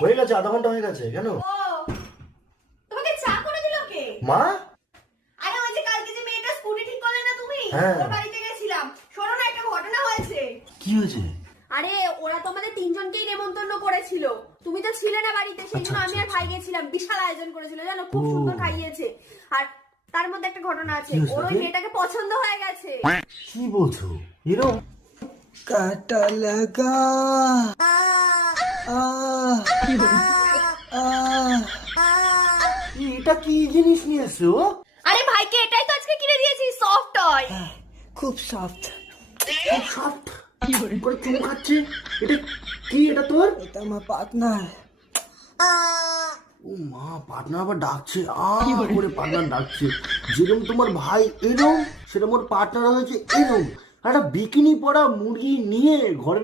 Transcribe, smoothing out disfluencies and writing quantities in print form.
হয়ে গেছে, আধা ঘন্টা হয়ে গেছে। কেন? ও তোমাকে চা করে দিল কে? মা? আরে ওই যে কালকে যে মেয়েটা স্কুটি ঠিক করলে না তুমি, হ্যাঁ। ওর বাড়িতে গেছিলাম। শোনো না, একটা ঘটনা হয়েছে। কি হয়েছে? আরে ওরা তো আমাদের তিনজনকেই নেমন্তন্ন করেছিল, তুমি তো ছিলে না বাড়িতে, সেই জন্য আমি আর ভাই গেছিলাম। বিশাল আয়োজন করেছিল জানো, খুব সুন্দর খাইয়েছে। আর তার মধ্যে একটা ঘটনা আছে, কি হয়েছে ওর ওই নাকি? মেয়েটাকে পছন্দ হয়ে গেছে। কি বলছো? এরকম? কাটা লাগা এটা কি জিনিস নিয়ে এসছো? আরে ভাইকে এটাই তো আজকে কিনে দিয়েছি, সফট টয়। খুব সফট। সফট করে চুমু খাচ্ছে। এটা কি? এটা তোর? এটা আমার পার্টনার। ও মা, পার্টনার আবার ডাকছে। করে পার্টনার ডাকছে। যেরকম তোমার ভাই এরকম, সেরকম ওর পার্টনার হয়েছে এরকম। একটা বিকিনি পরা মুরগি নিয়ে ঘরের